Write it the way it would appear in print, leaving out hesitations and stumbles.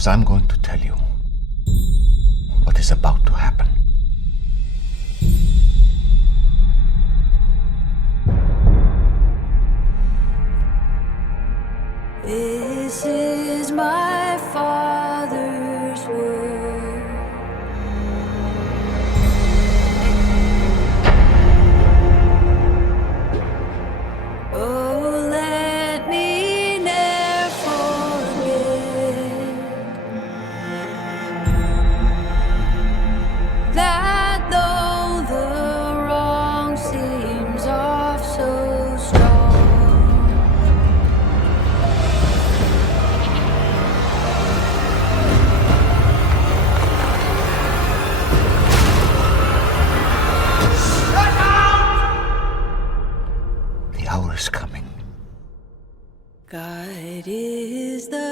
Because I'm going to tell you what is about to happen. This is my Father's word. Oh, let me never forget that though the wrong seems off so strong, the hour is coming. God is the